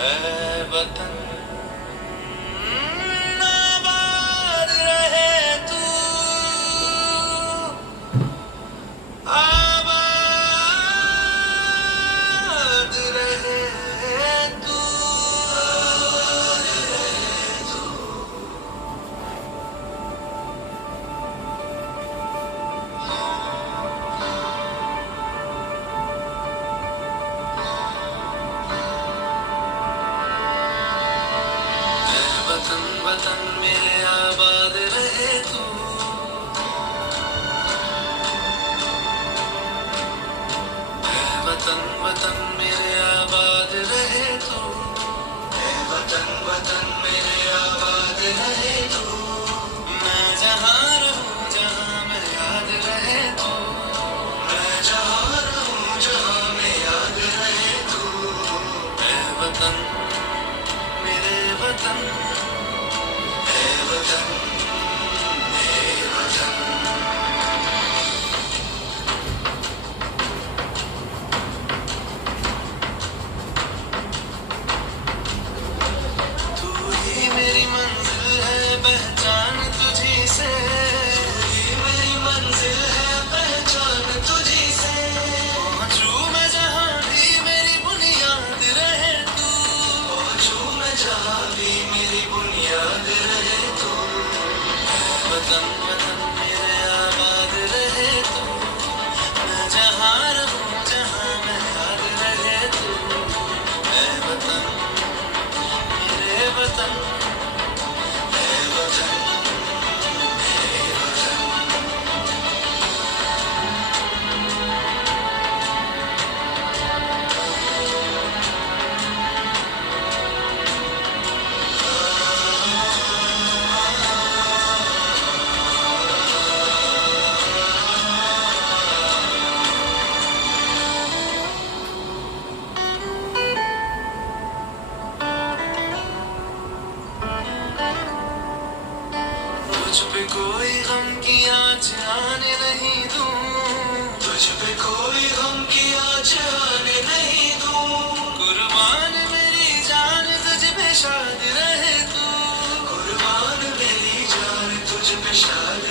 ऐ वतन आबाद रहे तू, आबाद रहे तू। वतन वतन मेरे आबाद रहे तू, वतन वतन मेरे आबाद रहे तू, वतन वतन मेरे आबाद रहे तू। मैं जहाँ रहूँ जहाँ मैं याद रहे तू, मैं जहाँ रहूँ जहाँ मैं याद रहे तू। ऐ वतन मेरे वतन, ऐ वतन मेरे वतन। तू ही मेरी मंजिल है पहचान तुझी से, तू ही मेरी मंजिल है पहचान तुझी से। पहुंचूं मैं जहाँ भी मेरी बुनियाद रहे तू, पहुंचूं मैं जहाँ भी मेरी बुनियाद रहे तू। वतन वतन मेरे आबाद रहे तू, मैं जहाँ रहूँ जहाँ मैं याद रहे तू। ऐ वतन मेरे वतन, ऐ वतन मेरे वतन। तुझ पे कोई गम की आँच आने नहीं दूँ, तुझ पे कोई गम की आँच आने नहीं दूँ। कुर्बान मेरी जान तुझ पे शाद रहे तू, कुर्बान मेरी जान तुझ पे शाद